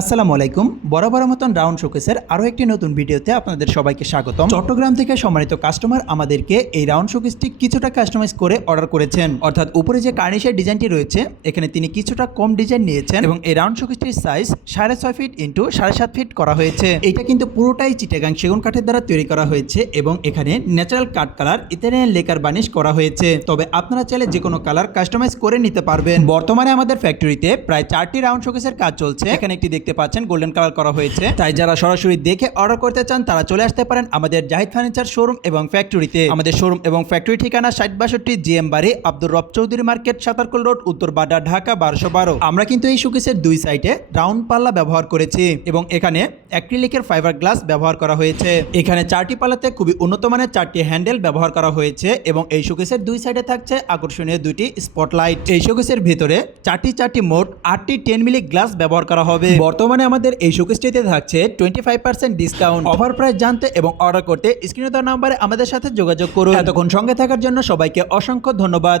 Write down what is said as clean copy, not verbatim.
আসসালামু আলাইকুম। বরাবর মতন রাউন্ড শোকেসের আরও একটি নতুন ভিডিওতে আপনাদের সবাইকে স্বাগতম। চট্টগ্রাম থেকে সম্মানিত কাস্টমার আমাদেরকে এই রাউন্ড শোকেসটি কিছুটা কাস্টমাইজ করে অর্ডার করেছেন, অর্থাৎ উপরে যে কার্নিশের ডিজাইনটি রয়েছে এখানে তিনি কিছুটা কম ডিজাইন নিয়েছেন এবং এই রাউন্ড শোকেসটির সাইজ 6.5 ফিট ইন্টু 7.5 ফিট করা হয়েছে। এটা কিন্তু পুরোটাই চিটাগাং সেগুন কাঠের দ্বারা তৈরি করা হয়েছে এবং এখানে ন্যাচারাল কাঠ কালার ইতালিয়ান লেকার বার্নিশ করা হয়েছে। তবে আপনারা চাইলে যে কোনো কালার কাস্টমাইজ করে নিতে পারবেন। বর্তমানে আমাদের ফ্যাক্টরিতে প্রায় 4টি রাউন্ড শোকেসের কাজ চলছে। এখানে একটি দেখতে পাচ্ছেন গোল্ডেন কালার করা হয়েছে, তাই যারা সরাসরি দেখে অর্ডার করতে চান তারা চলে আসতে পারেন আমাদের জাহিদ ফার্নিচার শোরুম এবং ফ্যাক্টরিতে। আমাদের শোরুম এবং ফ্যাক্টরি ঠিকানা 6062 জিএম বাড়ি, আব্দুর রব চৌধুরী মার্কেট, সাতারকুল রোড, উত্তর বাড্ডা, ঢাকা 1212। আমরা কিন্তু এই শোকেসের দুই সাইডে রাউন্ড পাল্লা ব্যবহার করেছি এবং এখানে অ্যাক্রিলিকের ফাইবার গ্লাস ব্যবহার করা হয়েছে। এখানে 4টি পাল্লাতে খুবই উন্নত মানের 4টি হ্যান্ডেল ব্যবহার করা হয়েছে এবং এই শোকেসের দুই সাইডে থাকছে আকর্ষণীয় 2টি স্পটলাইট। এই শোকেসের ভিতরে 4টি মোট 8টি 10 মিলি গ্লাস ব্যবহার করা হবে। বর্তমানে আমাদের এই শোকেসটিতে থাকছে 25% ডিসকাউন্ট। অফার প্রাইস জানতে এবং অর্ডার করতে স্ক্রিনে দেওয়া নাম্বারে আমাদের সাথে যোগাযোগ করুন। এতক্ষণ সঙ্গে থাকার জন্য সবাইকে অসংখ্য ধন্যবাদ।